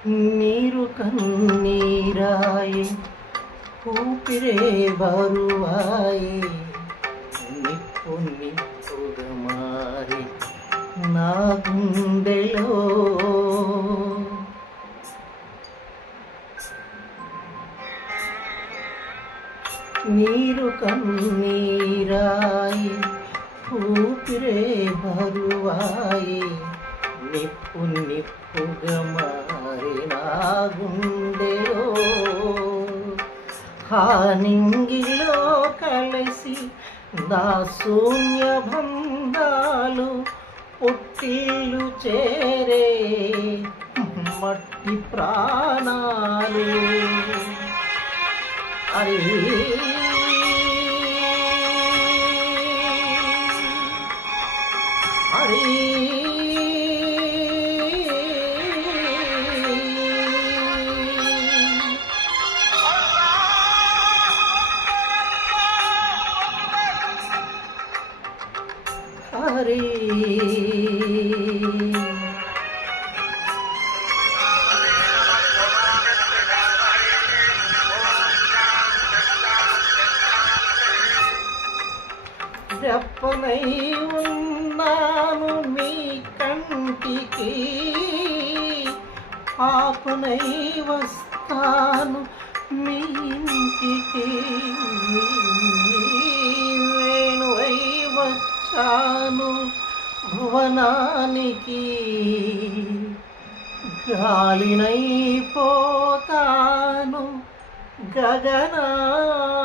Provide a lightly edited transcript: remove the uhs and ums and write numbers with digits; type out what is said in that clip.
నీరు కన్నీరాయే ఊపిరే బరువాయే నిప్పు నిప్పుగా మారి నా గుండెలో నీరు కన్నీరాయే ఊపిరే బరువాయే నిప్పు నిప్పుగా మారి నా గుండెలో హానింగిలో కలిసి నా శూన్య బంధాలు పుట్టిల్లు చేరే మట్టి ప్రాణాలు అరే అరే హరి రెప్పనై ఉన్నాను మీ కంటికి ఆపనై వస్తాను మీ ఇంటికి వేణువై వచ్చాను భువనానికి గాలినై పోతాను గగనానికి